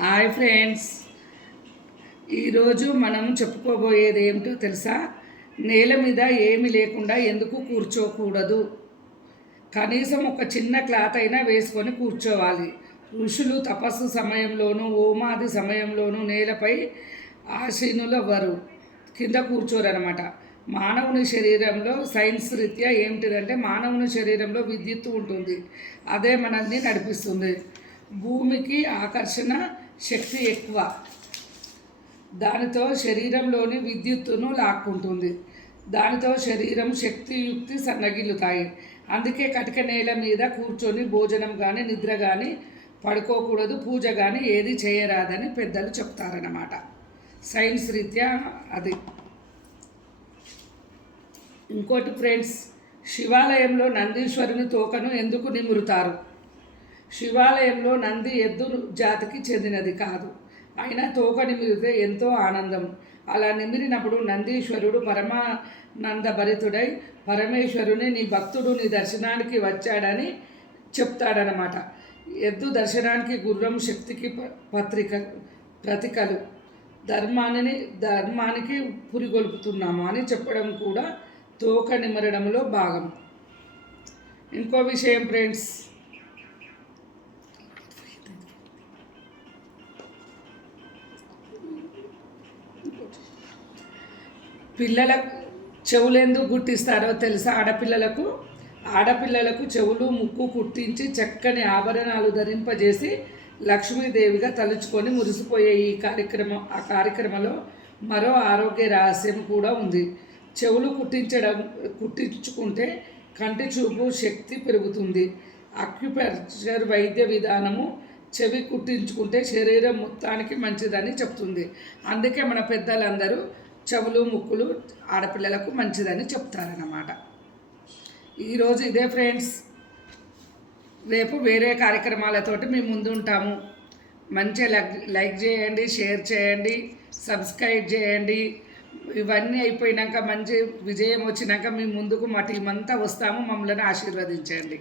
Hi friends, ఈరోజు మనం చెప్పుకోబోయేది ఏమిటో తెలుసా? నేల మీద ఏమి లేకుండా ఎందుకు కూర్చోకూడదు. కనీసం ఒక చిన్న క్లాత్ అయినా వేసుకొని కూర్చోవాలి. ఋషులు తపస్సు సమయంలోనూ హోమాది సమయంలోనూ నేలపై ఆసీనులవ్వరు, కింద కూర్చోరనమాట. మానవుని శరీరంలో సైన్స్ రీత్యా ఏమిటిదంటే మానవుని శరీరంలో విద్యుత్తు ఉంటుంది. అదే మనల్ని నడిపిస్తుంది. భూమికి ఆకర్షణ శక్తి ఎక్కువ, దానితో శరీరంలోని విద్యుత్తును లాక్కుంటుంది. దానితో శరీరం శక్తియుక్తి సన్నగిల్లుతాయి. అందుకే కటిక నేల మీద కూర్చొని భోజనం కానీ నిద్ర కానీ పడుకోకూడదు, పూజ కానీ ఏది చేయరాదని పెద్దలు చెప్తారన్నమాట. సైన్స్ రీత్యా అది. ఇంకోటి ఫ్రెండ్స్, శివాలయంలో నందీశ్వరుని తోకను ఎందుకు నిమురుతారు? శివాలయంలో నంది ఎద్దు జాతికి చెందినది కాదు, అయినా తోక నిమిరితే ఎంతో ఆనందం. అలా నిమిరినప్పుడు నందీశ్వరుడు పరమానంద భరితుడై పరమేశ్వరుని నీ భక్తుడు నీ దర్శనానికి వచ్చాడని చెప్తాడనమాట. ఎద్దు దర్శనానికి, గుర్రం శక్తికి ప్రతీకలు. ధర్మానికి పురిగొల్పుతున్నాము అని చెప్పడం కూడా తోక నిమరడంలో భాగం. ఇంకో విషయం ఫ్రెండ్స్, పిల్లలకు చెవులు ఎందుకు గుట్టిస్తారో తెలుసా? ఆడపిల్లలకు చెవులు ముక్కు కుట్టించి చక్కని ఆభరణాలు ధరింపజేసి లక్ష్మీదేవిగా తలుచుకొని మురిసిపోయే ఆ కార్యక్రమంలో మరో ఆరోగ్య రహస్యం కూడా ఉంది. చెవులు కుట్టించుకుంటే కంటి చూపు శక్తి పెరుగుతుంది. అక్యుప్రెషర్ వైద్య విధానము చెవి కుట్టించుకుంటే శరీరం మొత్తానికి మంచిదని చెప్తుంది. అందుకే మన పెద్దలందరూ చెవులు ముక్కులు ఆడపిల్లలకు మంచిదని చెప్తారన్నమాట. ఈరోజు ఇదే ఫ్రెండ్స్. రేపు వేరే కార్యక్రమాలతోటి మేము ముందు ఉంటాము. మంచిగా లైక్ చేయండి, షేర్ చేయండి, సబ్స్క్రైబ్ చేయండి. ఇవన్నీ అయిపోయినాక మంచి విజయం వచ్చినాక మీ ముందుకు మా టీం అంతా వస్తాము. మమ్మల్ని ఆశీర్వదించండి.